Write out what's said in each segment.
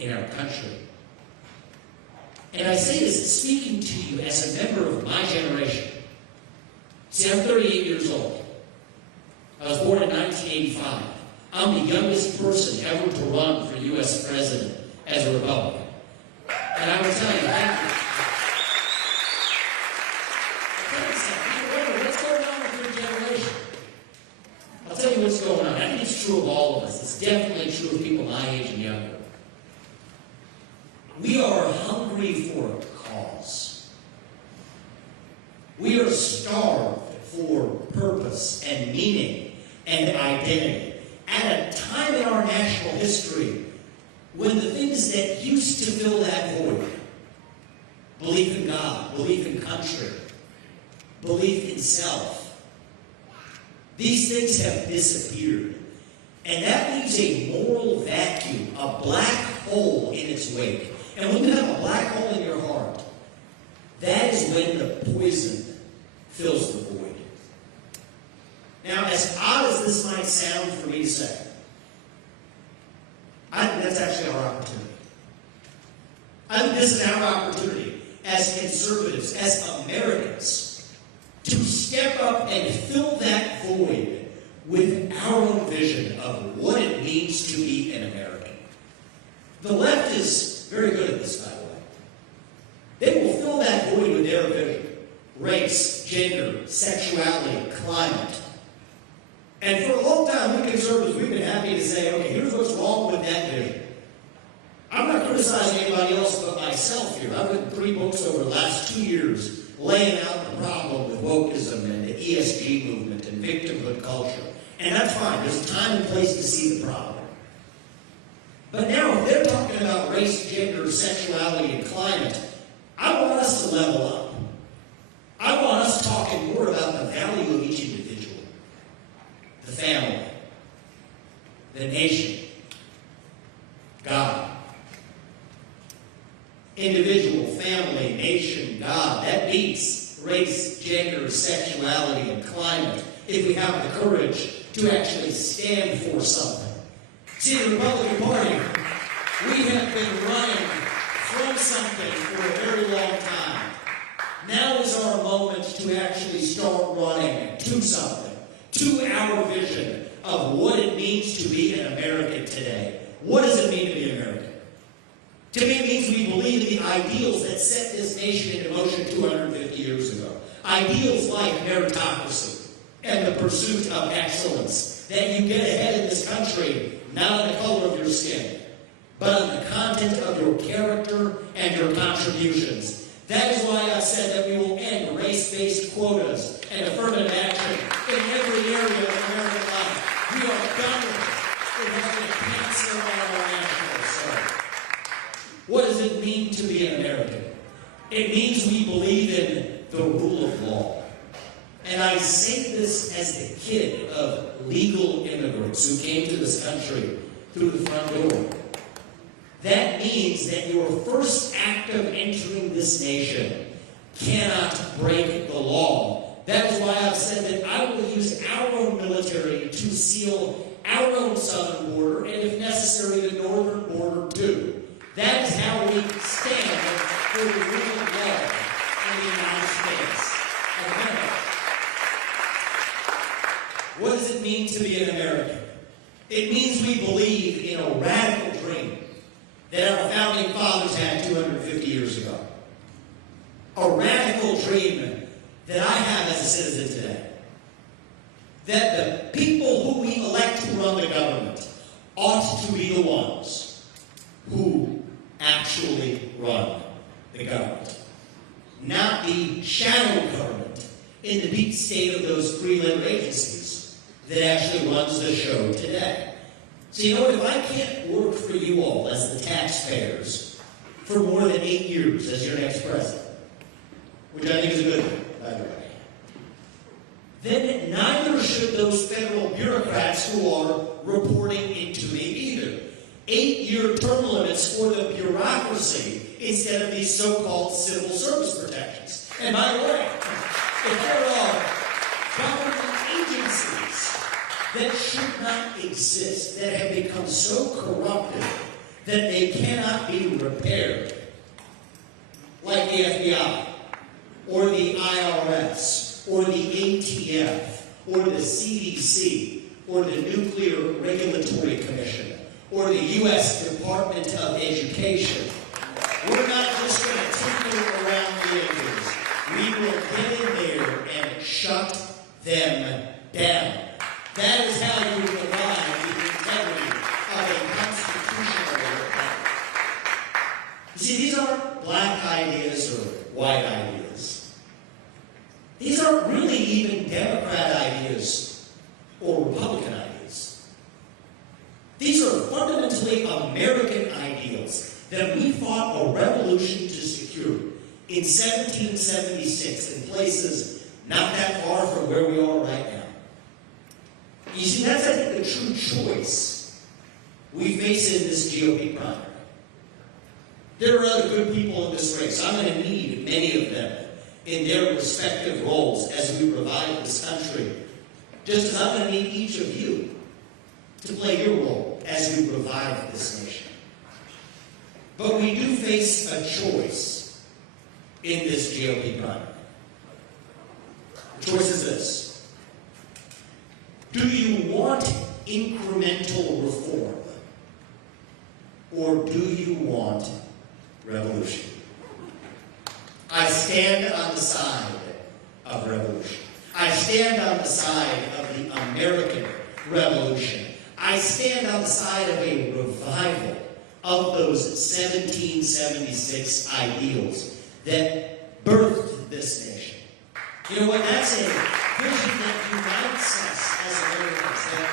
in our country. And I say this speaking to you as a member of my generation. See, I'm 38 years old. I was born in 1985. I'm the youngest person ever to run for U.S. president as a Republican. And I will tell you, thank you. What's going on with your generation? I'll tell you what's going on. I think it's true of all of us. It's definitely true of people my age and younger. We are hungry for a cause. We are starved for purpose and meaning and identity at a time in our national history when the things that used to fill that void, belief in God, belief in country, belief in self, these things have disappeared. And that leaves a moral vacuum, a black hole in its wake. And when you have a black hole in your heart, that is when the poison fills the void. Now, as odd as this might sound for me to say, I think that's actually our opportunity. I think this is our opportunity as conservatives, as Americans, to step up and fill that void with our own vision of what it means to be an American. The left is very good at this, by the way. They will fill that void with their vision. Race, gender, sexuality, climate. And for a long time, we conservatives, we've been happy to say, okay, here's what's wrong with that vision. I'm not criticizing anybody else but myself here. I've written 3 books over the last 2 years laying out the problem with wokeism and the ESG movement and victimhood culture. And that's fine. There's a time and place to see the problem. But now, if they're talking about race, gender, sexuality, and climate, I want us to level up. I want us talking more about the value of each individual, the family, the nation, God. Individual, family, nation, God. That beats race, gender, sexuality, and climate if we have the courage to actually stand for something. See, the Republican Party, we have been running from something for a very long time. Now is our moment to actually start running to something, to our vision of what it means to be an American today. What does it mean to be American? To me, it means we believe in the ideals that set this nation into motion 250 years ago. Ideals like meritocracy and the pursuit of excellence, that you get ahead in this country not on the color of your skin, but on the content of your character and your contributions. That is why I said that we will end race-based quotas and affirmative action in every area of American life. We are done with having cancer on our national soul. What does it mean to be an American? It means we believe in the rule of law. And I say this as the kid of legal immigrants who came to this country through the front door. That means that your first act of entering this nation cannot break the law. That is why I've said that I will use our own military to seal our own southern border, and if necessary, the northern border too. That is how we stand for the rule of law in the United States of America. What does it mean to be an American? It means we believe in a radical dream that our founding fathers had 250 years ago. A radical dream that I have as a citizen today. That the people who we elect to run the government ought to be the ones who actually run the government. Not the shadow government in the deep state of those three-letter agencies that actually runs the show today. So you know what, if I can't work for you all as the taxpayers for more than 8 years as your next president, which I think is a good thing, by the way, then neither should those federal bureaucrats who are reporting into me either. 8-year term limits for the bureaucracy instead of these so-called civil service protections. And by the way, if there are government agencies that should not exist, that have become so corrupted that they cannot be repaired, like the FBI, or the IRS, or the ATF, or the CDC, or the Nuclear Regulatory Commission, or the U.S. Department of Education. We're not just going to tinker around the edges. We will get in there and shut them down. That is how you revive the integrity of a constitutional republic. You see, these aren't black ideas or white ideas. These aren't really even Democrat ideas or Republican ideas. These are fundamentally American ideals that we fought a revolution to secure in 1776 in places not that far from where we are right now. You see, that's, I think, the true choice we face in this GOP primary. There are other good people in this race. I'm going to need many of them in their respective roles as we revive this country, just as I'm going to need each of you to play your role as we revive this nation. But we do face a choice in this GOP primary. The choice is this. Do you want incremental reform, or do you want revolution? I stand on the side of revolution. I stand on the side of the American Revolution. I stand on the side of a revival of those 1776 ideals that birthed this nation. You know what? That's a vision that unites us as Americans. That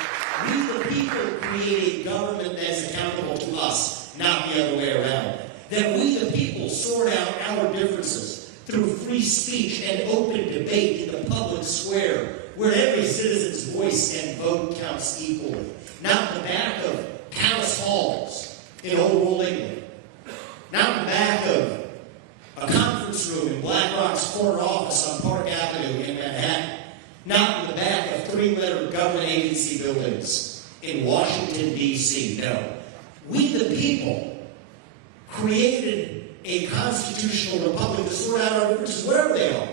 we, the people, create a government that is accountable to us, not the other way around. That we, the people, sort out our differences through free speech and open debate in the public square, where every citizen's voice and vote counts equally. Not in the back of palace halls in old world England. Not in the back of a conference room in BlackRock's corner office on Park Avenue in Manhattan. Not in the back of three-letter government agency buildings in Washington, D.C. No. We, the people, created a constitutional republic to sort out our differences wherever they are.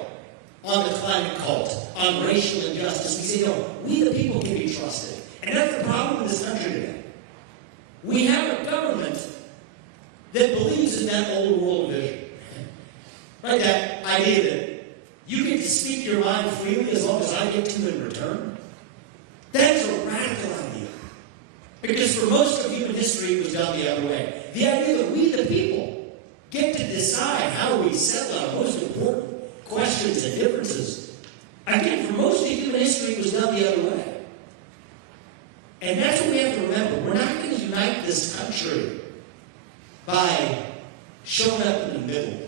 On the climate cult, on racial injustice. We say, no, we, the people, can be trusted. And that's the problem in this country today. We have a government that believes in that old world vision. Right? That idea that you get to speak your mind freely as long as I get to in return. That is a radical idea. Because for most of human history, it was done the other way. The idea that we, the people, get to decide how we settle our most important questions and differences. Again, for most of human history, it was done the other way. And that's what we have to remember. We're not going to unite this country by showing up in the middle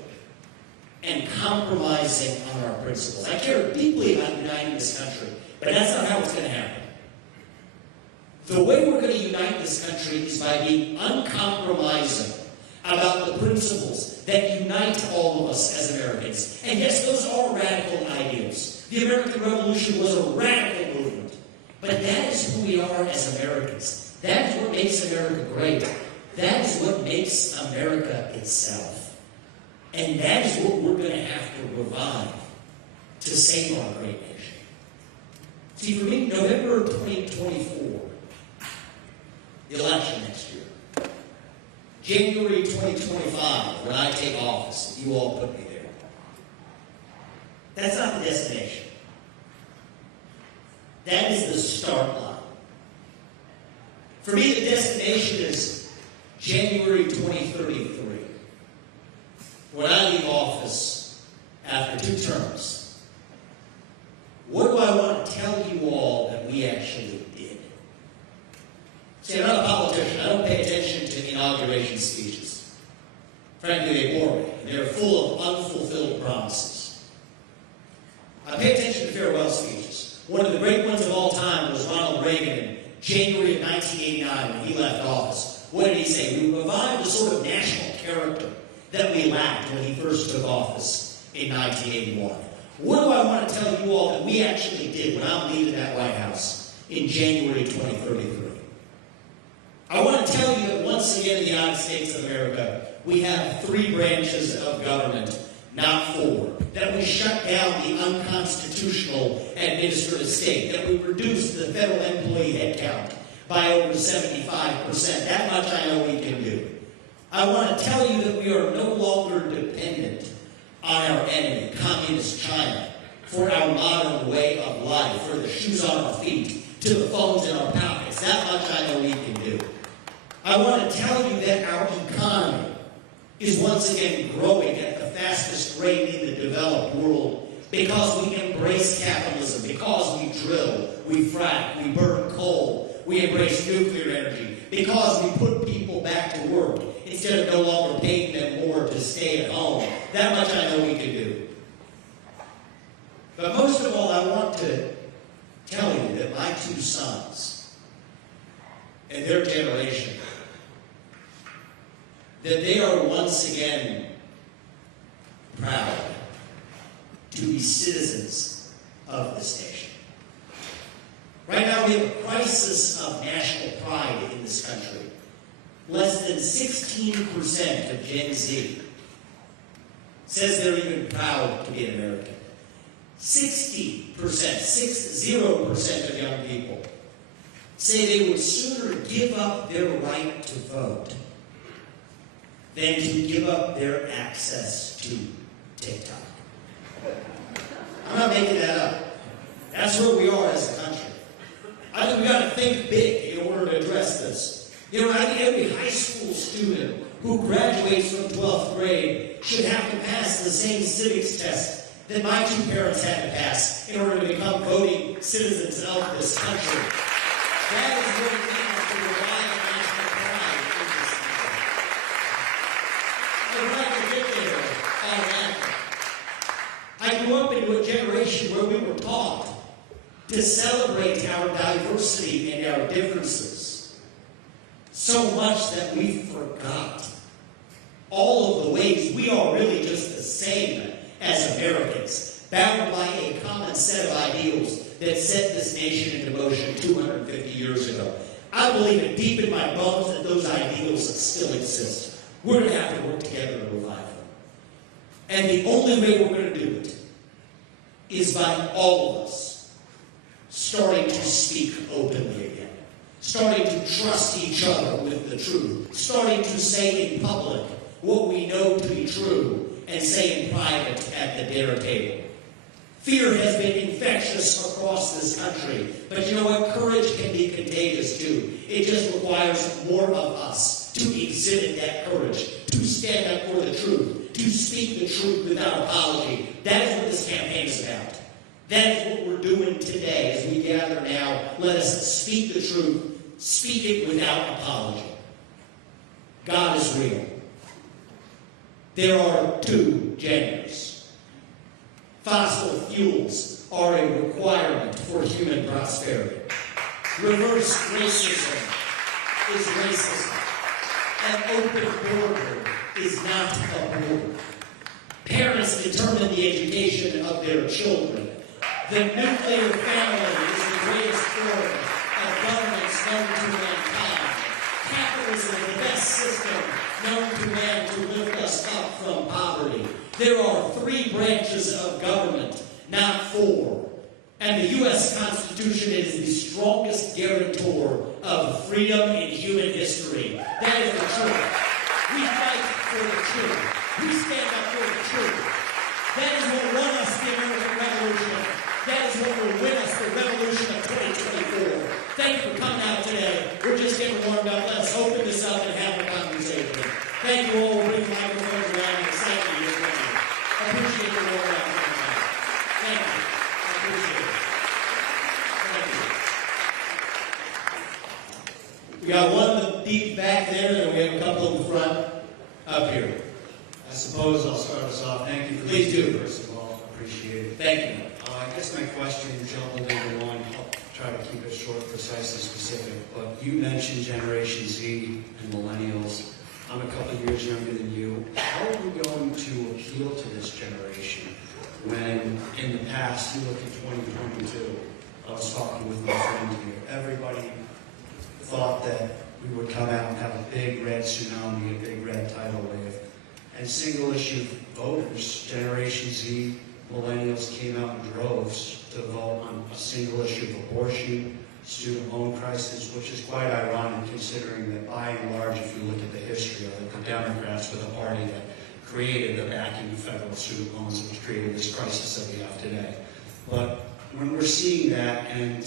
and compromising on our principles. I care deeply about uniting this country, but that's not how it's going to happen. The way we're going to unite this country is by being uncompromising about the principles that unite all of us as Americans. And yes, those are radical ideas. The American Revolution was a radical movement. But that is who we are as Americans. That is what makes America great. That is what makes America itself. And that is what we're going to have to revive to save our great nation. See, for me, November 2024, the election next year, January 2025, when I take office, you all put me there. That's not the destination. That is the start line. For me, the destination is January 2033. When I leave office after 2 terms, what do I want to tell you all that we actually did? See, I'm not a politician. I don't pay attention to inauguration speeches. Frankly, they bore me. They're full of unfulfilled promises. I pay attention to farewell speeches. One of the great ones of all time was Ronald Reagan in January of 1989 when he left office. What did he say? We revived the sort of national character that we lacked when he first took office in 1981. What do I want to tell you all that we actually did when I'm leaving that White House in January 2033? I want to tell you that once again in the United States of America, we have 3 branches of government, not 4. That we shut down the unconstitutional administrative state. That we reduced the federal employee headcount by over 75%. That much I know we can do. I want to tell you that we are no longer dependent on our enemy, Communist China, for our modern way of life, for the shoes on our feet, to the phones in our pockets. That much I know we can do. I want to tell you that our economy is once again growing at the fastest rate in the developed world because we embrace capitalism, because we drill, we frack, we burn coal, we embrace nuclear energy, because we put people back to work instead of no longer paying them more to stay at home. That much I know we can do. But most of all, I want to tell you that my 2 sons and their generation, that they are once again proud to be citizens of this nation. Right now we have a crisis of national pride in this country. Less than 16% of Gen Z says they're even proud to be an American. 60% of young people say they would sooner give up their right to vote than to give up their access to TikTok. I'm not making that up. That's where we are as a country. I think we've got to think big in order to address this. You know, I think every high school student who graduates from 12th grade should have to pass the same civics test that my 2 parents had to pass in order to become voting citizens of this country. That is what it means to revive national pride in this country. I'd like to get there automatically. I grew up into a generation where we were taught to celebrate our diversity and our differences so much that we forgot all of the ways we are really just the same as Americans, bound by a common set of ideals that set this nation into motion 250 years ago. I believe it deep in my bones that those ideals still exist. We're going to have to work together to revive them. And the only way we're going to do it is by all of us starting to speak openly again, starting to trust each other with the truth, starting to say in public what we know to be true and say in private at the dinner table. Fear has been infectious across this country, but you know what? Courage can be contagious too. It just requires more of us to exhibit that courage, to stand up for the truth, to speak the truth without apology. That is what this campaign is about. That is what we're doing today as we gather now. Let us speak the truth, speak it without apology. God is real. There are 2 genders. Fossil fuels are a requirement for human prosperity. Reverse racism is racism. An open border is not a border. Parents determine the education of their children. The nuclear family is the greatest form of governance known to mankind. Capitalism is the best system known to man to lift us up from poverty. There are 3 branches of government, not 4. And the U.S. Constitution is the strongest guarantor of freedom in human history. That is the truth. We fight for the truth. We stand up for the truth. That is what won us the American Revolution. That is what will win us the revolution of 2024. Thank you for coming out today. We're just getting warmed up. Let's open this up and have a conversation. Thank you all for bringing microphones around and exciting you. I appreciate the warm up. Thank you. I appreciate it. Thank you. We got one in the deep back there, and we have a couple in the front up here. I suppose I'll start us off. Thank you for Please do. First of all, appreciate it. Thank you. I guess my question jumbled into one. I'll try to keep it short, precise, and specific. But you mentioned Generation Z and Millennials. I'm a couple of years younger than you. How are we going to appeal to this generation when, in the past, you look at 2022, I was talking with my friend here, everybody thought that we would come out and have a big red tsunami, a big red tidal wave. And single-issue voters, Generation Z, millennials came out in droves to vote on a single issue of abortion, student loan crisis, which is quite ironic considering that by and large, if you look at the history of it, the Democrats were the party that created the backing of federal student loans, which created this crisis that we have today. But when we're seeing that and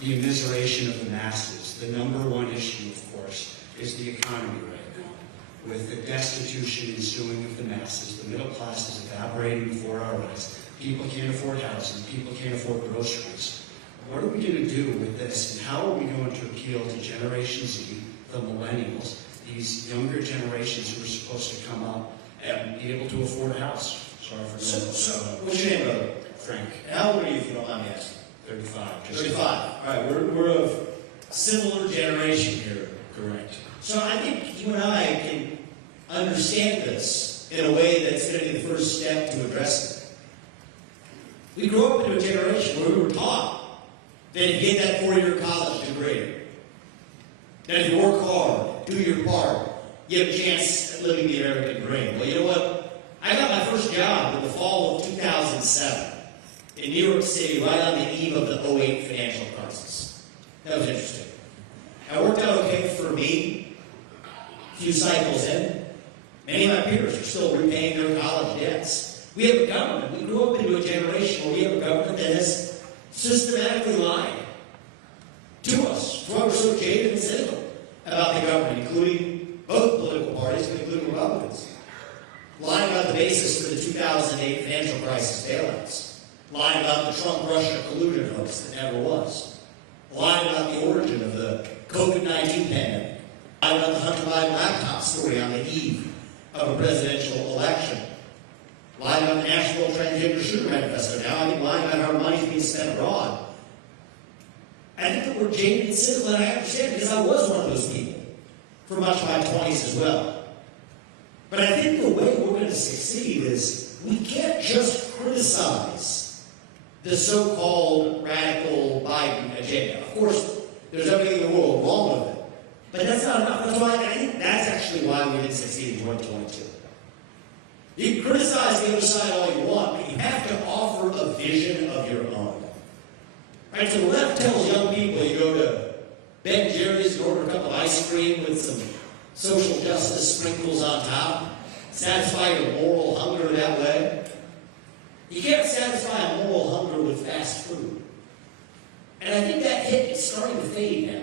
the immiseration of the masses, the number one issue, of course, is the economy right now. With the destitution ensuing of the masses, the middle class is evaporating before our eyes. People can't afford housing, people can't afford groceries. What are we going to do with this, and how are we going to appeal to Generation Z, the millennials, these younger generations who are supposed to come up and be able to afford a house? Sorry for So, what's your name, brother? Frank. How old are you, if you don't mind me asking? 35. 35. All right, we're of similar generation here. Correct. So I think you and I can understand this in a way that's going to be the first step to address it. We grew up into a generation where we were taught that if you get that 4-year college degree, that if you work hard, do your part, you have a chance at living the American dream. Well, you know what? I got my first job in the fall of 2007 in New York City, right on the eve of the '08 financial crisis. That was interesting. I worked out okay for me. A few cycles in, many of my peers are still repaying their college debts. We have a government. We grew up into a generation where we have a government that has systematically lied to us. That's why we're so jaded and cynical about the government, including both political parties, but including Republicans. Lying about the basis for the 2008 financial crisis bailouts. Lying about the Trump-Russia collusion hoax that never was. Lying about the origin of the COVID-19 pandemic. Lying about the Hunter Biden laptop story on the eve of a presidential election. Lying about the National Transgender Shooter Manifesto. Now I think lying about how our money's being spent abroad. I think that we're jaded and cynical, and I understand because I was one of those people for much of my 20s as well. But I think the way we're going to succeed is we can't just criticize the so-called radical Biden agenda. Of course, there's everything in the world wrong with it. But that's not enough. That's why I think that's actually why we didn't succeed in 2022. You can criticize the other side all you want, but you have to offer a vision of your own. Right? So the left tells young people you go to Ben Jerry's and order a cup of ice cream with some social justice sprinkles on top, satisfy your moral hunger that way. You can't satisfy a moral hunger with fast food. And I think that hit is starting to fade now.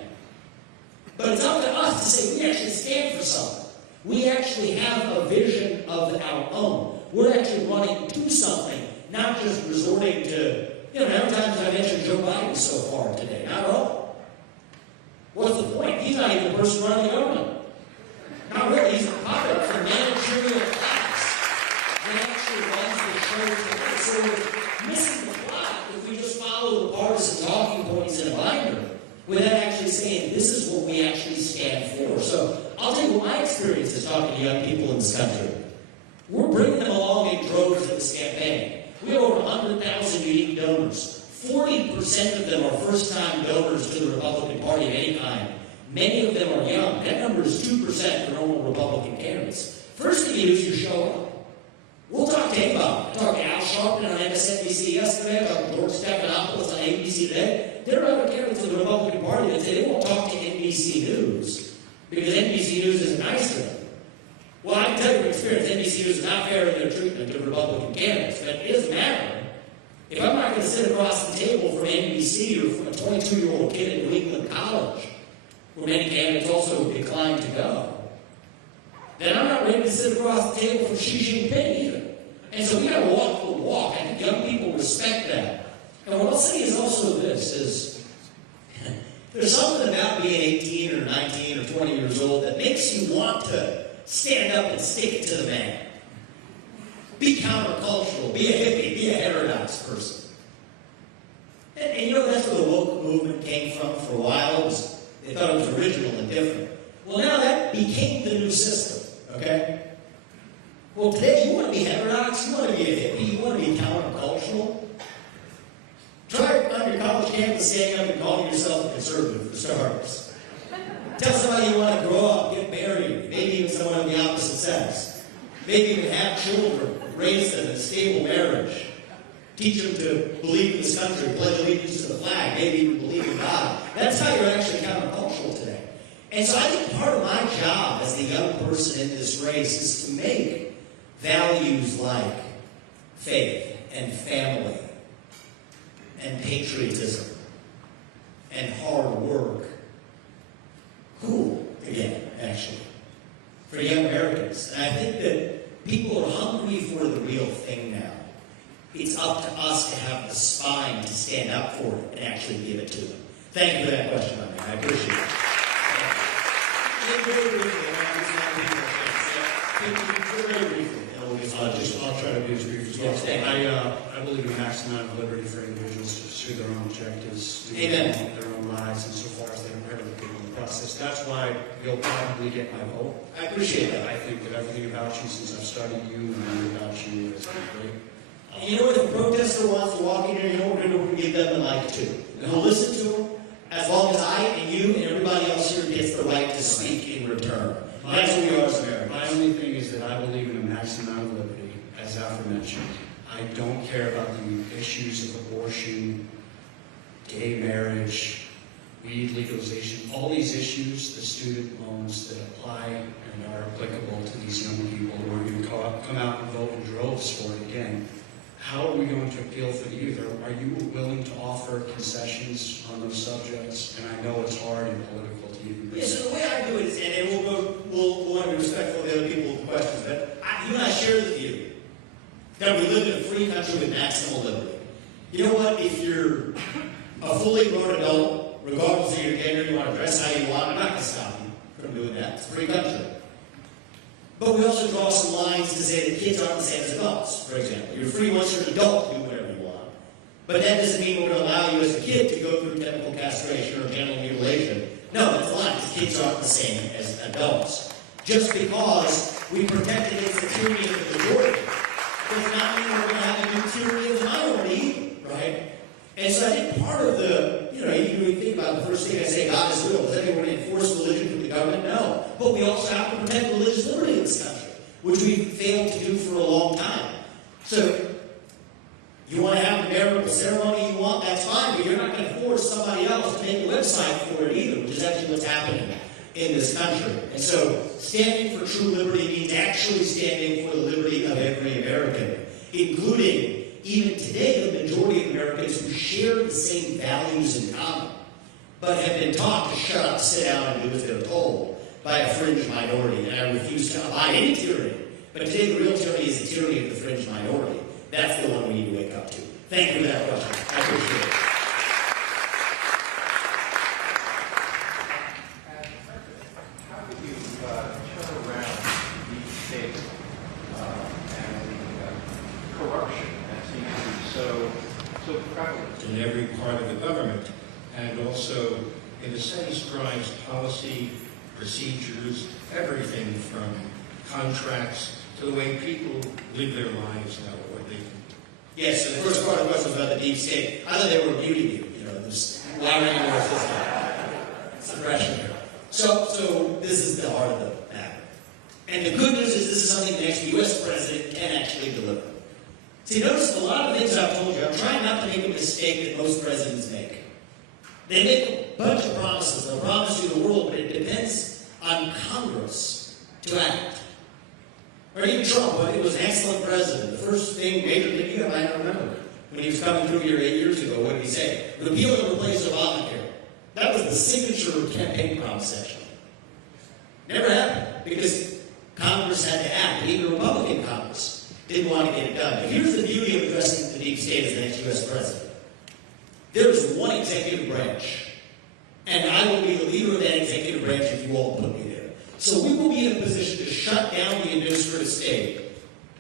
But it's up to us to say we actually stand for something. We actually have a vision of our own. We're actually running to something, not just resorting to, how many times I mentioned Joe Biden so far today? Not at all. What's the point? He's not even the person running the government. Not really. He's a puppet for the managerial class that actually runs the show today. So we're missing the plot if we just follow the partisan talking points in a binder without actually saying this is what we actually stand for. So I'll tell you what my experience is talking to young people in this country. We're bringing them along in droves in this campaign. We have over 100,000 unique donors. 40% of them are first-time donors to the Republican Party of any kind. Many of them are young. That number is 2% for normal Republican candidates. First thing you do is you show up. We'll talk to anybody. I talked to Al Sharpton on MSNBC yesterday. I talked to George Stephanopoulos on ABC today. There are other candidates of the Republican Party that say they won't talk to NBC News because NBC News isn't nice to them. Well, I can tell you from experience, NBC News is not fair in their treatment of Republican candidates, but it doesn't matter. If I'm not going to sit across the table from NBC or from a 22-year-old kid at New England College, where many candidates also declined to go, then I'm not ready to sit across the table from Xi Jinping either. And so we got to walk the walk. I think young people respect that. And what I'll say is also this, is there's something about being 18 or 19 or 20 years old that makes you want to stand up and stick it to the man. Be countercultural, be a hippie, be a heterodox person. And that's where the woke movement came from for a while. They thought it was original and different. Well, now that became the new system, okay? Well, today you want to be heterodox, you want to be a hippie, you want to be countercultural. Try on your college campus standing up and calling yourself a conservative for starters. Tell somebody you want to grow up, get married, maybe even someone of the opposite sex. Maybe even have children, raise them in a stable marriage. Teach them to believe in this country, pledge allegiance to the flag, maybe even believe in God. That's how you're actually countercultural today. And so I think part of my job as the young person in this race is to make values like faith and family and patriotism and hard work cool again, actually, for young Americans. And I think that people are hungry for the real thing now. It's up to us to have the spine to stand up for it and actually give it to them. Thank you for that question, my man. I appreciate it. Very briefly. I'll try to be as brief as possible. I believe in a maximum amount of liberty for individuals to pursue their own objectives, to their own lives, insofar as they're incredibly in the process. That's why you'll probably get my vote. I appreciate that. I think that everything about you, since I've studied you and learned about you, has been great. You know what? If a protester wants to walk in here, you know what we're going to give them the mic too. And we'll listen to them as long as I and you and everybody else here gets the right to speak in return. That's who we are as Americans. My only thing is that I believe in a maximum amount of liberty, as aforementioned. I don't care about the issues of abortion, gay marriage, weed legalization, all these issues, the student loans that apply and are applicable to these young people who are going to come out and vote in droves for it again. How are we going to appeal for the youth? Are you willing to offer concessions on those subjects? And I know it's hard and political to even bring. Yeah, so the way I do it is, and we'll want to be respectful of the other people's questions, but you and I share the view that we live in a free country with maximal liberty. You know what? If you're a fully grown adult, regardless of your gender, you want to dress how you want, I'm not going to stop you from doing that. It's a free country. But we also draw some lines to say that kids aren't the same as adults, for example. You're free once you're an adult to do whatever you want. But that doesn't mean we're going to allow you as a kid to go through chemical castration or genital mutilation. No, that's a lie, because kids aren't the same as adults. Just because we protect against the tyranny of the majority does not mean we're going to have a new tyranny of the minority, right? And so I think part of the, you really think about the first thing I say, God is real. Does anyone enforce religion from the government? No. But we also have to protect religious liberty in this country, which we've failed to do for a long time. So, you want to have the memorable ceremony you want, that's fine, but you're not going to force somebody else to make a website for it either, which is actually what's happening in this country. And so, standing for true liberty means actually standing for the liberty of every American, including, even today, the majority of Americans who share the same values in common, but have been taught to shut up, sit down, and do as they're told by a fringe minority. And I refuse to abide any tyranny. But today, the real tyranny is the tyranny of the fringe minority. That's the one we need to wake up to. Thank you for that question. I appreciate it. How do you turn around the state and the corruption that seems to be so prevalent in every part of the government, and also, in a sense, drives policy, procedures, everything from contracts to the way people live their lives now, or they can. Yes, so the first part of the question was about the deep state. I thought they were muting you, why were you more suppression here? So this is the heart of the matter. And the good news is this is something the next U.S. president can actually deliver. See, notice a lot of things I've told you, I'm trying not to make a mistake that most presidents make. They make a bunch of promises. They'll promise you the world, but it depends on Congress to act. Or even Trump, I think, was an excellent president. The first thing, major thing you might remember, when he was coming through here 8 years ago, what did he say? Repeal and replace Obamacare. That was the signature campaign promise, actually. Never happened, because Congress had to act. Even Republican Congress didn't want to get it done. But here's the beauty of addressing the deep state as the next U.S. president. There is one executive branch, and I will be the leader of that executive branch if you all put me there. So we will be in a position to shut down the administrative state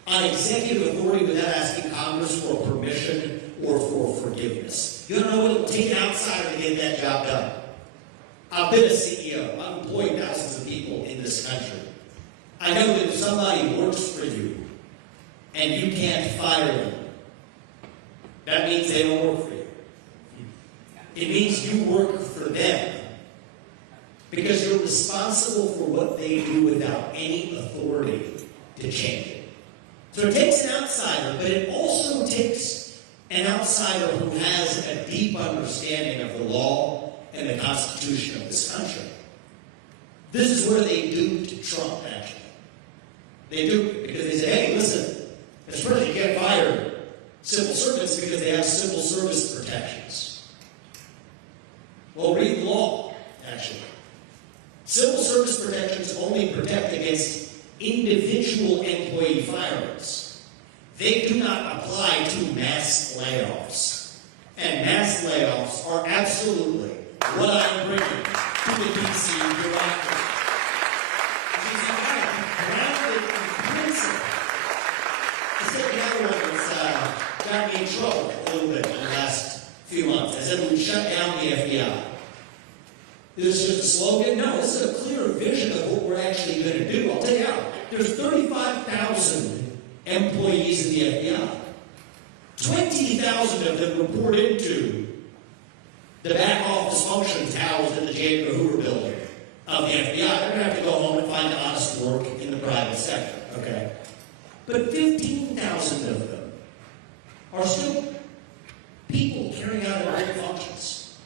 on executive authority without asking Congress for permission or for forgiveness. You don't know what it will take an outsider to get that job done. I've been a CEO. I've employed thousands of people in this country. I know that if somebody works for you and you can't fire them, that means they don't work for you. It means you work for them. because you're responsible for what they do without any authority to change it. So it takes an outsider, but it also takes an outsider who has a deep understanding of the law and the Constitution of this country. This is where they duped Trump, actually. They duped it because they said, hey, listen, as far as you can't fire civil servants because they have civil service protections. Well, read the law, actually. Civil service protections only protect against individual employee firings. They do not apply to mass layoffs. And mass layoffs are absolutely what I'm bringing to the DC bureaucracy. Grounded in principle. I said the other one that's got me in trouble a little bit in the last few months. I said we shut down the FBI. Is this just a slogan? No, this is a clear vision of what we're actually going to do. I'll tell you how. There's 35,000 employees in the FBI. 20,000 of them report into the back office functions housed in the J. Edgar Hoover building of the FBI. They're going to have to go home and find honest work in the private sector, okay? But 15,000 of them are still people carrying out their functions.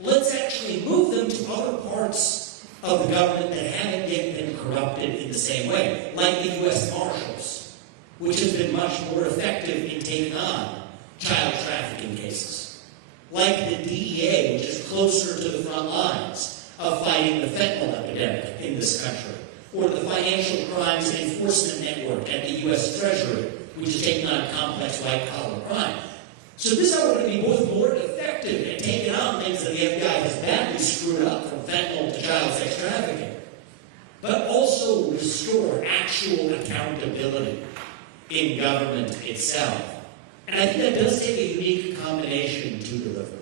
Let's actually move them to other parts of the government that haven't yet been corrupted in the same way, like the U.S. Marshals, which have been much more effective in taking on child trafficking cases, like the DEA, which is closer to the front lines of fighting the fentanyl epidemic in this country, or the Financial Crimes Enforcement Network at the U.S. Treasury, which is taking on complex white-collar crime. So this is how we're going to be both more effective at taking on things that the FBI has badly screwed up, from fentanyl to child sex trafficking, but also restore actual accountability in government itself. And I think that does take a unique combination to deliver.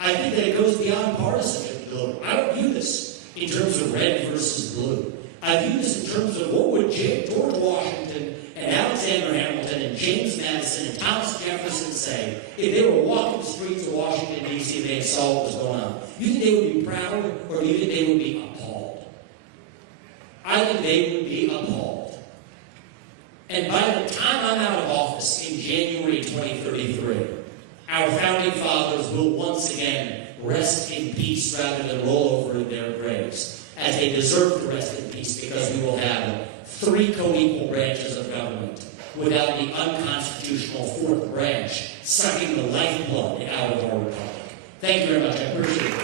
I think that it goes beyond partisanship to deliver. I don't view this in terms of red versus blue. I view this in terms of what would George Washington and Alexander Hamilton and James Madison and Thomas Jefferson say if they were walking the streets of Washington, D.C. and they saw what was going on. You think they would be proud, or do you think they would be appalled? I think they would be appalled. And by the time I'm out of office in January 2033, our founding fathers will once again rest in peace rather than roll over in their graves, as they deserve to rest in peace, because we will have 3 co-equal branches of government without the unconstitutional 4th branch sucking the lifeblood out of our republic. Thank you very much. I appreciate it.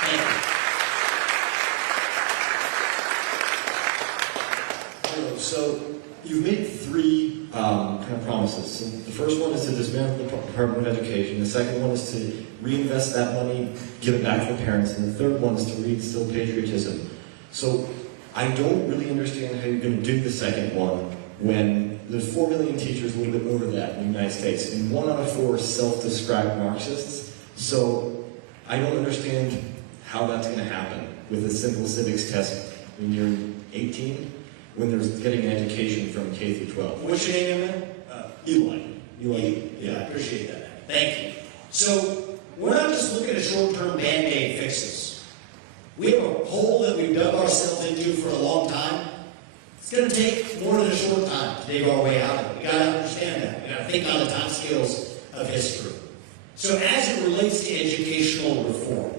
Thank you. So you've made 3 kind of promises. So the first one is to dismantle the Department of Education. The second one is to reinvest that money, give it back to the parents. And the third one is to reinstill patriotism. So I don't really understand how you're going to do the second one when there's 4 million teachers, a little bit over that in the United States, and 1 out of 4 self-described Marxists. So I don't understand how that's going to happen with a simple civics test when you're 18, when there's getting an education from K through 12. What's your name again? Eli. Yeah, I appreciate that. Thank you. So we're not just looking at short-term Band-Aid fixes. We have a hole that we've dug ourselves into for a long time. It's going to take more than a short time to dig our way out of it. We've got to understand that. We've got to think on the time scales of history. So as it relates to educational reform,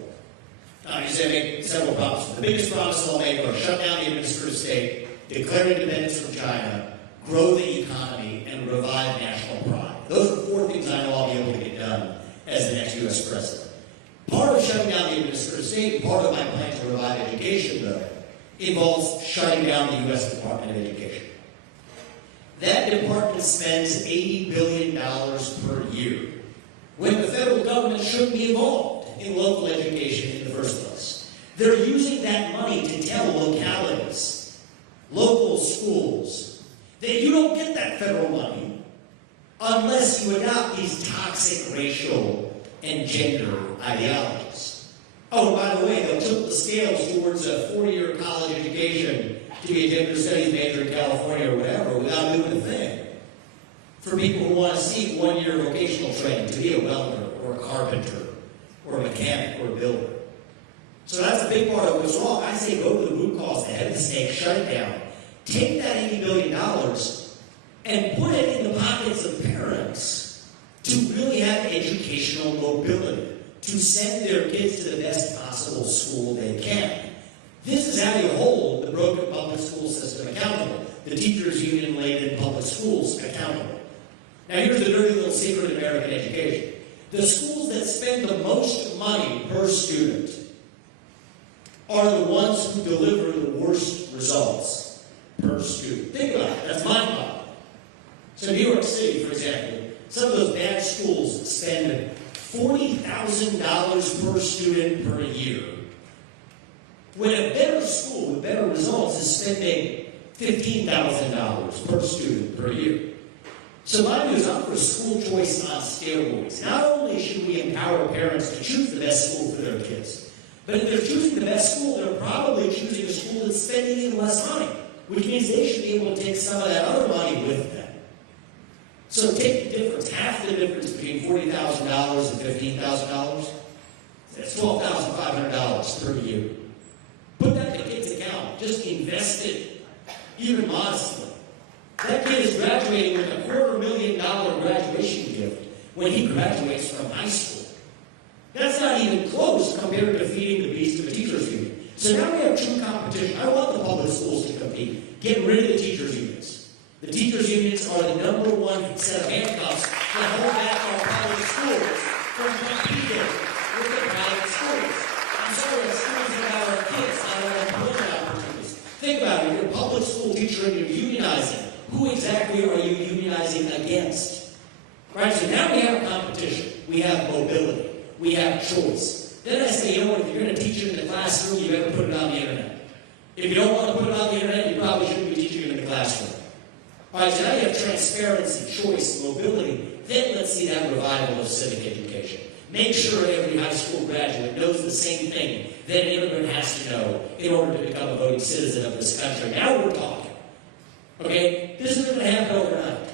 you said make several promises. The biggest promise I'll make are shut down the administrative state, declare independence from China, grow the economy, and revive national pride. Those are 4 things I know I'll be able to get done as the next U.S. president. Part of shutting down the administrative state, part of my plan to revive education, though, involves shutting down the U.S. Department of Education. That department spends $80 billion per year, when the federal government shouldn't be involved in local education in the first place. They're using that money to tell localities, local schools, that you don't get that federal money unless you adopt these toxic racial and gender ideologies. Oh, by the way, they'll tilt the scales towards a 4-year college education to be a gender studies major in California or whatever without doing a thing. For people who want to seek 1-year vocational training to be a welder or a carpenter or a mechanic or a builder. So that's a big part of what's wrong. I say go to the root cause, the head of the snake, shut it down. Take that $80 billion and put it in the pockets of parents to really have educational mobility, to send their kids to the best possible school they can. This is how you hold the broken public school system accountable, the teachers' union-laden public schools accountable. Now here's the dirty little secret of American education. The schools that spend the most money per student are the ones who deliver the worst results per student. Think about it. That's mind-boggling. So New York City, for example, some of those bad schools spend $40,000 per student per year. When a better school with better results is spending $15,000 per student per year. So my view is I'm for school choice on steroids. Not only should we empower parents to choose the best school for their kids, but if they're choosing the best school, they're probably choosing a school that's spending even less money, which means they should be able to take some of that other money with them. So take the difference, half the difference between $40,000 and $15,000. That's $12,500 per year. Put that in the kid's account. Just invest it, even modestly. That kid is graduating with a $250,000 graduation gift when he graduates from high school. That's not even close compared to feeding the beast of a teacher's union. So now we have true competition. I want the public schools to compete. Get rid of the teachers' unions. The teachers' unions are the #1 set of handcuffs that hold back our public schools from competing with the private schools. I'm sorry, schools are our kids, not our employment opportunities. Think about it. You're a public school teacher and you're unionizing. Who exactly are you unionizing against? Right, so now we have competition. We have mobility. We have choice. Then I say, you know what, if you're going to teach it in the classroom, you better put it on the internet. If you don't want to put it on the internet, you probably shouldn't be teaching it in the classroom. All right, so now you have transparency, choice, mobility. Then let's see that revival of civic education. Make sure every high school graduate knows the same thing that an immigrant has to know in order to become a voting citizen of this country. Now we're talking. Okay? This isn't going to happen overnight.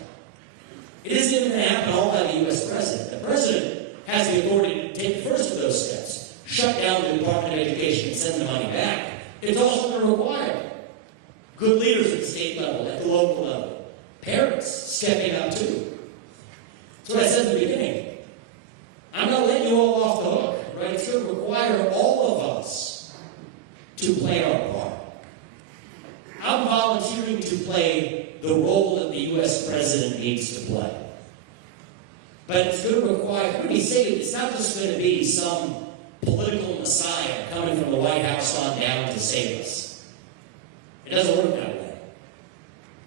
It isn't even going to happen all by the U.S. president. The president has the authority to take the first of those steps. Shut down the Department of Education and send the money back. It's also going to require good leaders at the state level, at the local level. Parents stepping up too. That's what I said at the beginning. I'm not letting you all off the hook, right? It's going to require all of us to play our part. I'm volunteering to play the role that the U.S. president needs to play. But it's going to require, let me say, it's not just going to be some political messiah coming from the White House on down to save us. It doesn't work that way.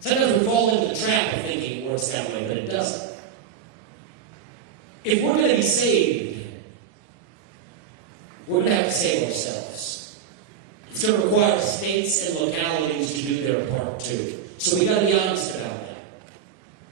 Sometimes we fall into the trap of thinking it works that way, but it doesn't. If we're going to be saved, we're going to have to save ourselves. It's going to require states and localities to do their part too. So we got to be honest about that.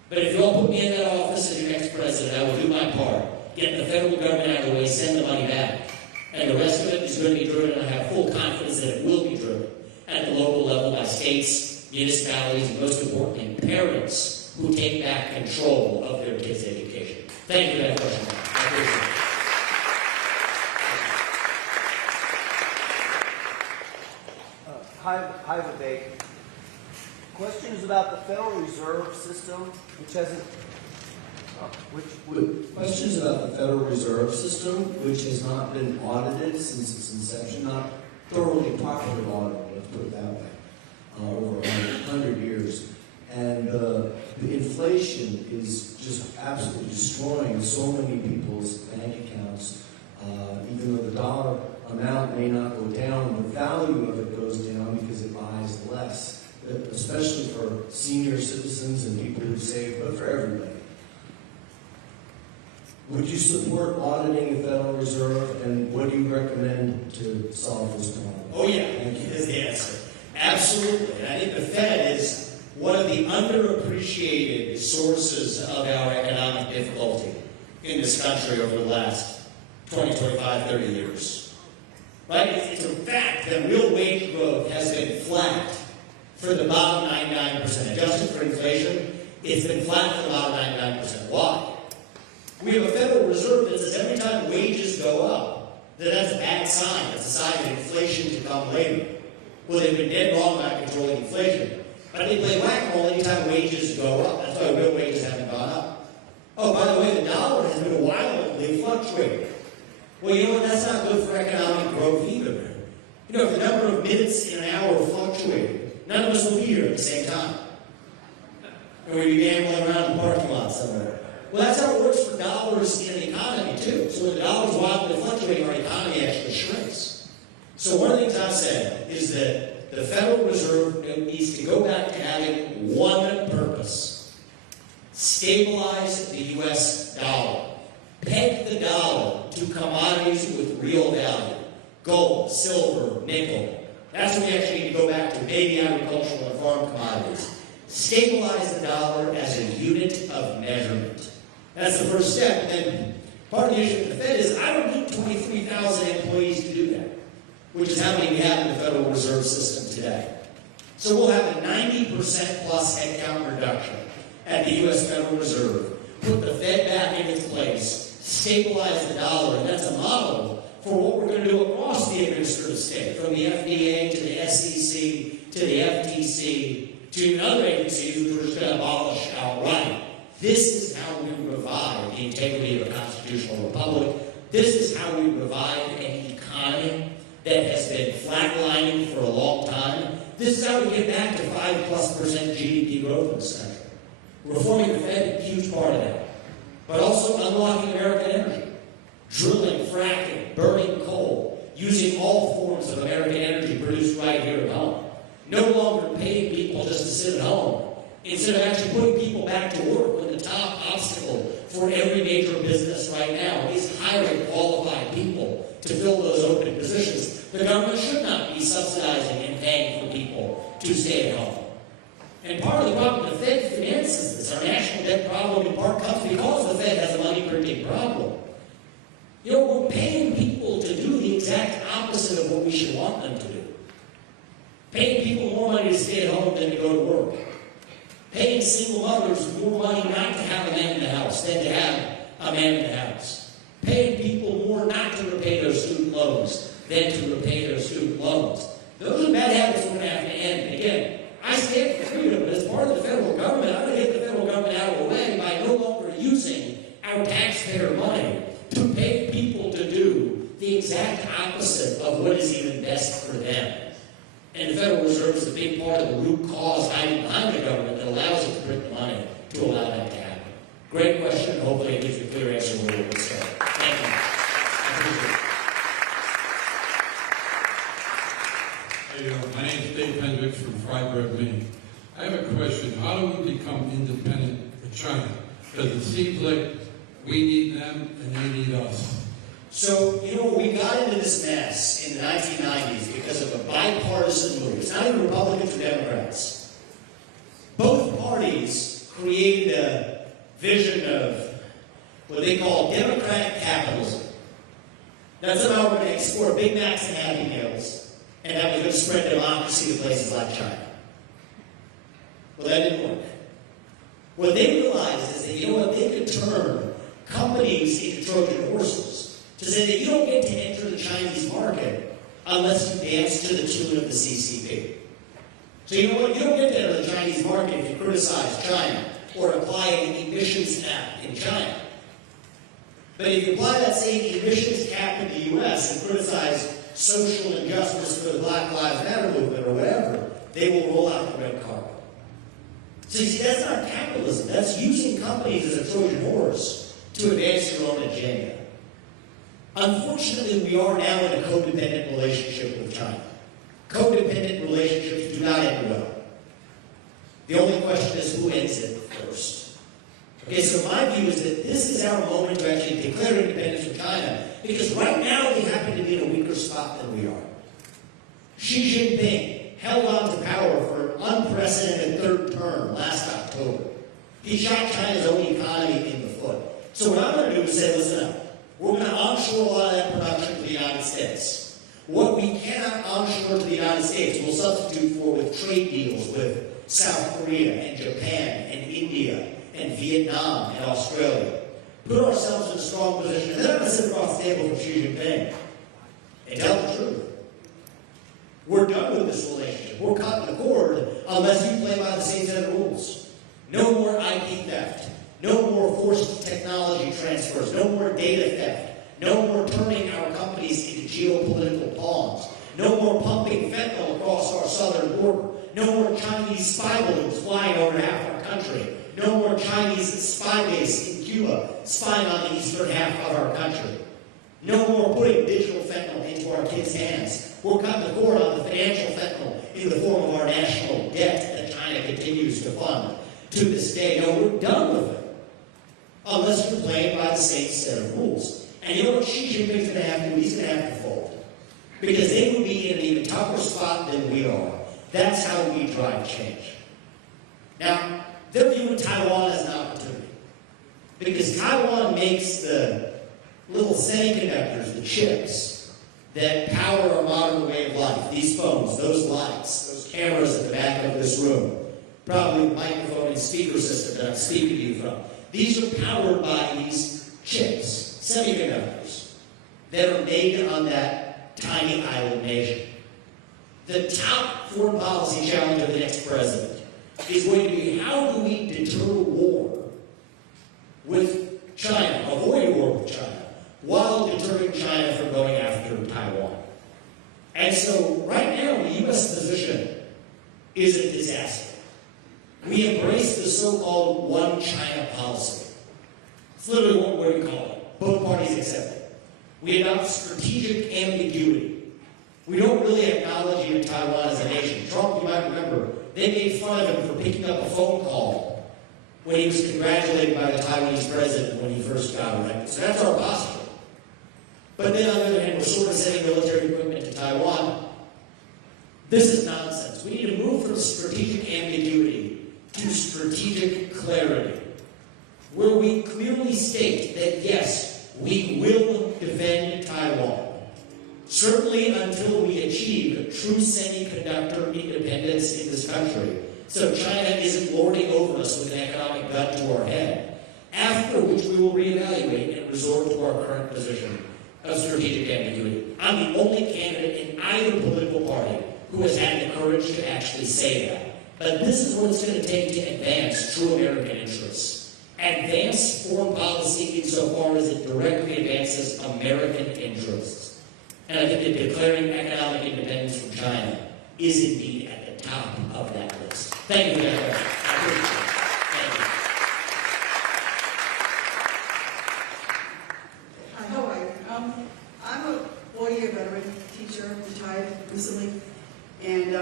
But if you all put me in that office as your next president, I will do my part. Get the federal government out of the way, send the money back. And the rest of it is going to be driven, and I have full confidence that it will be driven at the local level by states, municipalities, and most importantly, parents who take back control of their kids' education. Thank you for that question. I appreciate it. Hi, Vivek. Question is about the Federal Reserve System, which hasn't. Questions about the Federal Reserve System, which has not been audited since its inception, not thoroughly properly audited, let's put it that way, over 100 years. And the inflation is just absolutely destroying so many people's bank accounts. Even though the dollar amount may not go down, the value of it goes down because it buys less, especially for senior citizens and people who save, but for everybody. Would you support auditing the Federal Reserve, and what do you recommend to solve this problem? Oh yeah, is the answer. Absolutely. And I think the Fed is one of the underappreciated sources of our economic difficulty in this country over the last 20, 25, 30 years. Right? It's a fact that real wage growth has been flat for the bottom 99%. Adjusted for inflation, it's been flat for the bottom 99%. Why? We have a Federal Reserve that says every time wages go up, then that's a bad sign. That's a sign of inflation to come later. Well, they've been dead wrong about controlling inflation. But they play whack-a-mole anytime wages go up. That's why real wages haven't gone up. Oh, by the way, the dollar has been wildly fluctuating. Well, you know what? That's not good for economic growth either. You know, if the number of minutes in an hour fluctuated, none of us will be here at the same time. Or we'd be gambling around the parking lot somewhere. Well, that's how it works for dollars in the economy, too. So when the dollar's wildly fluctuating, our economy actually shrinks. So one of the things I've said is that the Federal Reserve needs to go back to having one purpose: stabilize the U.S. dollar. Peg the dollar to commodities with real value. Gold, silver, nickel. That's what we actually need to go back to, maybe agricultural and farm commodities. Stabilize the dollar as a unit of measurement. That's the first step. And then part of the issue with the Fed is I don't need 23,000 employees to do that, which is how many we have in the Federal Reserve System today. So we'll have a 90% plus headcount reduction at the U.S. Federal Reserve, put the Fed back in its place, stabilize the dollar, and that's a model for what we're going to do across the administrative state, from the FDA to the SEC to the FTC to other agencies which we're just going to abolish outright. This is how we revive the integrity of a constitutional republic. This is how we revive an economy that has been flatlining for a long time. This is how we get back to 5+% GDP growth in this country. Reforming the Fed, a huge part of that. But also unlocking American energy. Drilling, fracking, burning coal, using all forms of American energy produced right here at home. No longer paying people just to sit at home, instead of actually putting people back to work, when the top obstacle for every major business right now is hiring qualified people to fill those open positions. The government should not be subsidizing and paying for people to stay at home. And part of the problem, the Fed finances this. Our national debt problem in part comes because the Fed has a money printing problem. You know, we're paying people to do the exact opposite of what we should want them to do. Paying people more money to stay at home than to go to work. Paying single mothers more money not to have a man in the house than to have a man in the house. Paying people more not to repay their student loans than to repay their student loans. Those are bad habits we're going to have to end. And again, I stand for freedom, but as part of the federal government, I'm going to get the federal government out of the way by no longer using our taxpayer money to pay people to do the exact opposite of what is even best for them. And the Federal Reserve is a big part of the root cause hiding behind the government that allows it to print the money to allow that to happen. Great question. Hopefully it gives you a clear answer where we're going to start. Thank you. Hey, my name is Dave Hendricks from Freiburg, Maine. I have a question. How do we become independent of China? Because it seems like we need them and they need us. So, you know, we got into this mess in the 1990s because of a bipartisan move. It's not even Republicans or Democrats. Both parties created a vision of what they call democratic capitalism. Now, somehow we're going to export Big Macs and Happy Meals, and that was going to spread democracy to places like China. Well, that didn't work. What they realized is that, you know what, they could turn companies into Trojan horses to say that you don't get to enter the Chinese market unless you dance to the tune of the CCP. So you know what? You don't get to enter the Chinese market if you criticize China or apply an emissions cap in China. But if you apply that same emissions cap in the U.S. and criticize social injustice for the Black Lives Matter movement or whatever, they will roll out the red carpet. So you see, that's not capitalism. That's using companies as a Trojan horse to advance your own agenda. Unfortunately, we are now in a codependent relationship with China. Codependent relationships do not end well. The only question is who ends it first. Okay, so my view is that this is our moment to actually declare independence from China, because right now they happen to be in a weaker spot than we are. Xi Jinping held on to power for an unprecedented third term last October. He shot China's own economy in the foot. So what I'm going to do is say, listen up. We're going to onshore a lot of that production to the United States. What we cannot onshore to the United States, we'll substitute for with trade deals with South Korea and Japan and India and Vietnam and Australia. Put ourselves in a strong position, and then I'm going to sit across the table from Xi Jinping. and tell the truth. We're done with this relationship. We're cutting the cord unless you play by the same set of rules. No more IP theft. No more forced technology transfers. No more data theft. No more turning our companies into geopolitical pawns. No more pumping fentanyl across our southern border. No more Chinese spy balloons flying over half our country. No more Chinese spy base in Cuba spying on the eastern half of our country. No more putting digital fentanyl into our kids' hands. We're cutting the cord on the financial fentanyl in the form of our national debt that China continues to fund to this day. No, we're done with it. Unless you're playing by the same set of rules. And you know what Xi Jinping's going to have to do? He's going to have to fold. Because they would be in an even tougher spot than we are. That's how we drive change. Now, they're viewing Taiwan as an opportunity. Because Taiwan makes the little semiconductors, the chips, that power our modern way of life. These phones, those lights, those cameras at the back of this room, probably the microphone and speaker system that I'm speaking to you from. These are powered by these chips, semiconductors, that are made on that tiny island nation. The top foreign policy challenge of the next president is going to be, how do we deter war with China, avoid war with China, while deterring China from going after Taiwan? And so, right now, the U.S. position is a disaster. We embrace the so-called one China policy. It's literally what we call it. Both parties accept it. We adopt strategic ambiguity. We don't really acknowledge even Taiwan as a nation. Trump, you might remember, they made fun of him for picking up a phone call when he was congratulated by the Taiwanese president when he first got elected. So that's our posture. But then on the other hand, we're sort of sending military equipment to Taiwan. This is nonsense. We need to move from strategic ambiguity to strategic clarity, where we clearly state that yes, we will defend Taiwan. Certainly until we achieve true semiconductor independence in this country, so China isn't lording over us with an economic gun to our head, after which we will reevaluate and resort to our current position of strategic ambiguity. I'm the only candidate in either political party who has had the courage to actually say that. But this is what it's going to take to advance true American interests. Advance foreign policy insofar as it directly advances American interests. And I think that declaring economic independence from China is indeed at the top of that list. Thank you for that question. I appreciate it. Thank you. Hi, how are you? I'm a 40-year veteran teacher, retired recently, and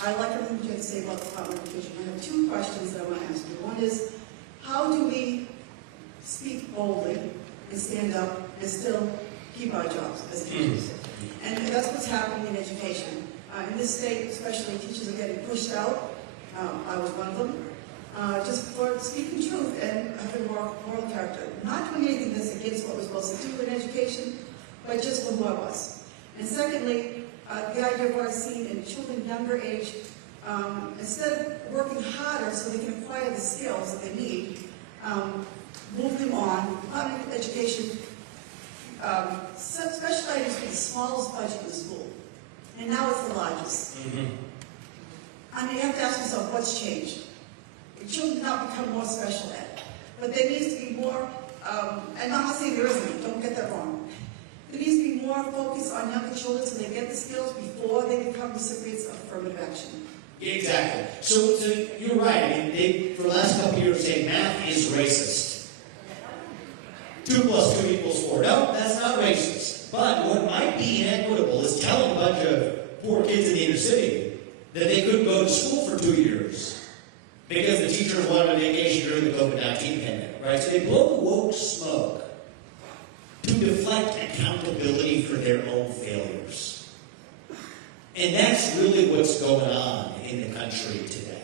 I like everything you had to say about the Department of Education. I have two questions that I want to ask you. One is, how do we speak boldly and stand up and still keep our jobs as teachers? And that's what's happening in education. In this state, especially, teachers are getting pushed out. I was one of them. Just for speaking truth and having moral character. Not doing anything that's against what we're supposed to do in education, but just for more of us. And secondly, the idea of what I've seen in children younger age, instead of working harder so they can acquire the skills that they need, move them on. Department of Education specializes for the smallest budget in the school, and now it's the largest. I mean, you have to ask yourself, what's changed? The children now become more special ed, but there needs to be more, and I'm not saying there isn't, don't get that wrong. There needs to be more focus on younger children so they get the skills before they become recipients of affirmative action. Exactly. So you're right. I mean, they, for the last couple of years, say math is racist. 2 + 2 = 4. No, that's not racist. But what might be inequitable is telling a bunch of poor kids in the inner city that they couldn't go to school for 2 years because the teachers wanted a vacation during the COVID-19 pandemic, right? So they blow the woke smoke to deflect accountability for their own failures. And that's really what's going on in the country today.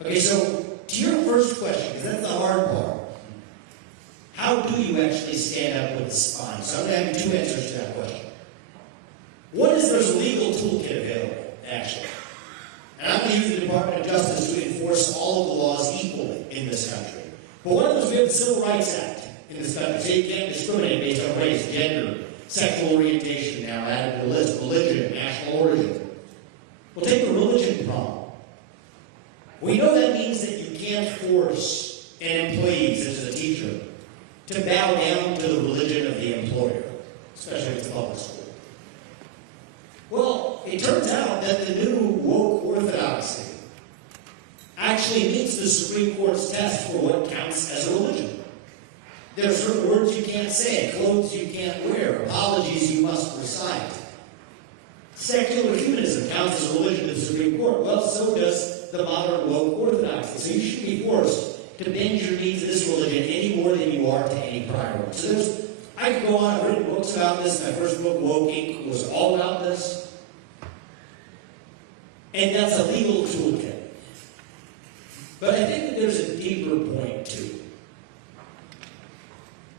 Okay, so to your first question, because that's the hard part, how do you actually stand up with the spine? So I'm going to have 2 answers to that question. One is there's a legal toolkit available, actually. And I'm going to use the Department of Justice to enforce all of the laws equally in this country. But one of those, we have the Civil Rights Act in this country. So you can't discriminate based on race, gender, sexual orientation now added to the list, religion, national origin. Well, take the religion problem. We know that means that you can't force an employee, such as a teacher, to bow down to the religion of the employer, especially if it's a public school. Well, it turns out that the new woke orthodoxy actually meets the Supreme Court's test for what counts as a religion. There are certain words you can't say, clothes you can't wear, apologies you must recite. Secular humanism counts as a religion to the Supreme Court. Well, so does the modern woke orthodoxy. So you shouldn't be forced to bend your knee to this religion any more than you are to any prior one. So I could go on, I've written books about this. My first book, Woke Inc., was all about this. And that's a legal toolkit. But I think that there's a deeper point, too.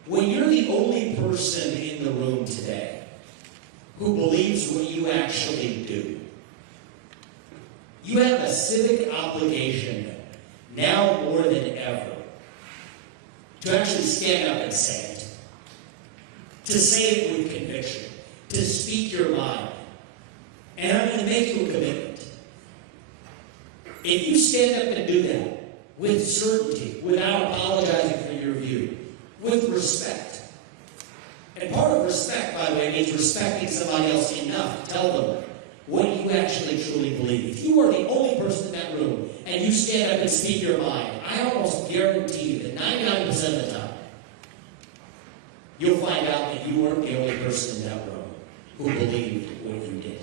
When you're the only person in the room today who believes what you actually do, you have a civic obligation, now more than ever, to actually stand up and say it. To say it with conviction. To speak your mind. And I'm going to make you a commitment. If you stand up and do that with certainty, without apologizing for your view, with respect. And part of respect, by the way, means respecting somebody else enough to tell them what you actually truly believe. If you are the only person in that room and you stand up and speak your mind, I almost guarantee you that 99% of the time, you'll find out that you weren't the only person in that room who believed what you did.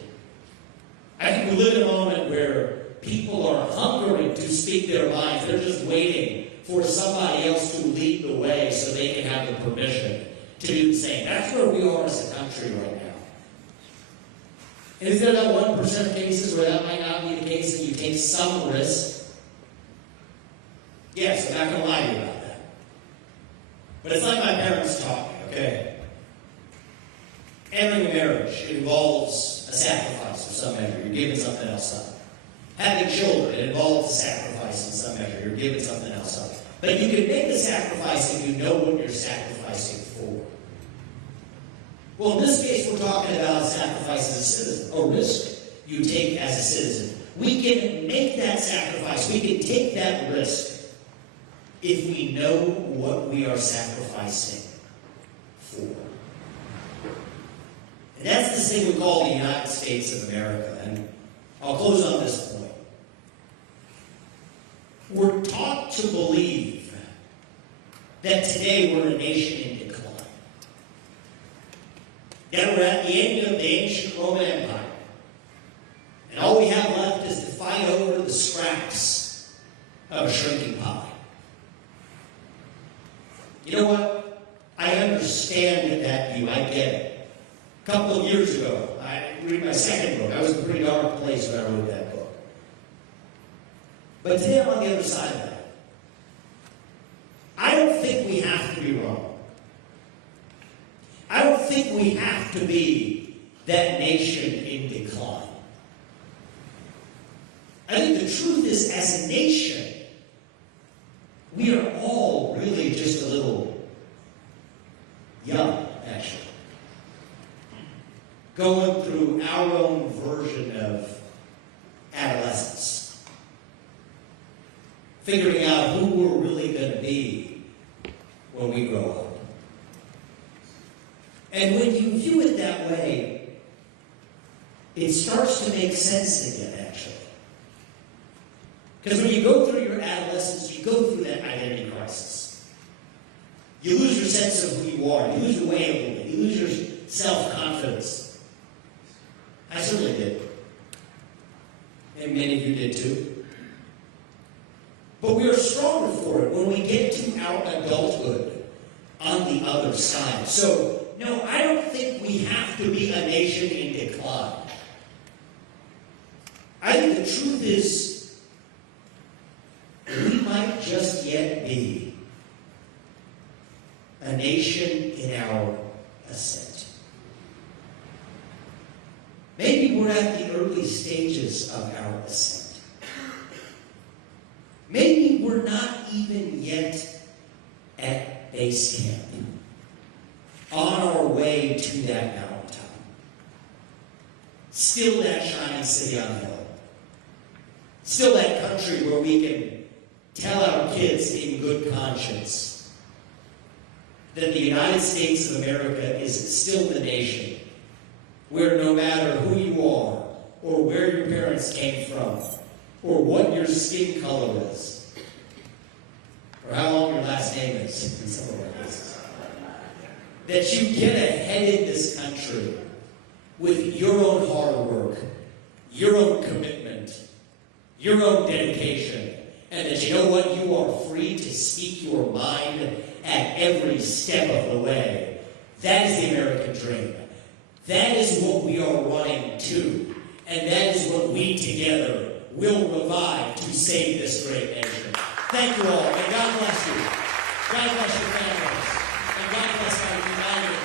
I think we live in a moment where people are hungering to speak their minds. They're just waiting for somebody else to lead the way so they can have the permission to do the same. That's where we are as a country right now. And is there that 1% of cases where that might not be the case and you take some risk? Yes, I'm not going to lie to you about that. But it's like my parents taught me, okay? Entering a marriage involves a sacrifice of some measure. You're giving something else up. Having children, it involves a sacrifice in some measure. You're giving something else up. But you can make the sacrifice if you know what you're sacrificing for. Well, in this case, we're talking about a sacrifice as a citizen, a risk you take as a citizen. We can make that sacrifice. We can take that risk if we know what we are sacrificing for. And that's this thing we call the United States of America. And I'll close on this point. We're taught to believe that today we're a nation in decline. That we're at the end of the ancient Roman Empire. And all we have left is to fight over the scraps of a shrinking pie. You know what? I understand that view. I get it. A couple of years ago, I read my second book. I was in a pretty dark place when I wrote that book. But today I'm on the other side of that. I don't think we have to be wrong. I don't think we have to be that nation in decline. I think the truth is, as a nation, we are all really just a little young, actually. Going through our own version of adolescence. Figuring out who we're really going to be when we grow up. And when you view it that way, it starts to make sense again, actually. Because when you go through your adolescence, you go through that identity crisis. You lose your sense of who you are. You lose your way of living. You lose your self-confidence. I certainly did. And many of you did too. But we are stronger for it when we get to our adulthood on the other side. So, no, I don't think we have to be a nation in decline. I think the truth is, we might just yet be a nation in our ascent. Maybe we're at the early stages of our ascent. Maybe we're not even yet at base camp, on our way to that mountaintop. Still that shining city on the hill. Still that country where we can tell our kids in good conscience that the United States of America is still the nation where no matter who you are, or where your parents came from, or what your skin color is, or how long your last name is in some of our cases, that you get ahead in this country with your own hard work, your own commitment, your own dedication, and that you know what? You are free to speak your mind at every step of the way. That is the American dream. That is what we are running to. And that is what we together will revive to save this great nation. Thank you all, and God bless you. God bless your families. And God bless our United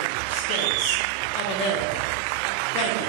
States of America. Thank you.